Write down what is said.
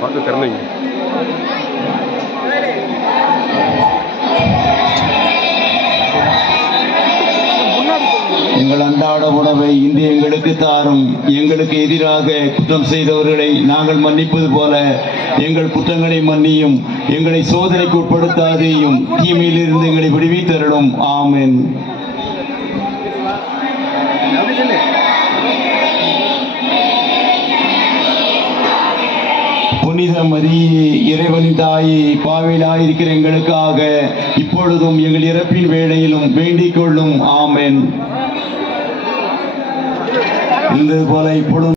பார்த்து திறந்தீங்க. எங்கள் அன்றாட உணவை இன்று எங்களுக்கு தாரும். எங்களுக்கு எதிராக குற்றம் செய்தவர்களை நாங்கள் மன்னிப்பது போல எங்கள் குற்றங்களை மன்னியும். எங்களை சோதனைக்கு உட்படுத்தாதேயும், தீமையிலிருந்து எங்களை விடுவித்தருளும். ஆமென். புனித மரியே, இறைவனின் தாயே, பாவிலாயிருக்கிற எங்களுக்காக இப்பொழுதும் எங்கள் இறப்பின் வேளையிலும் வேண்டிக் கொள்ளும். ஆமென். இருந்தது போல இப்பொழுதும்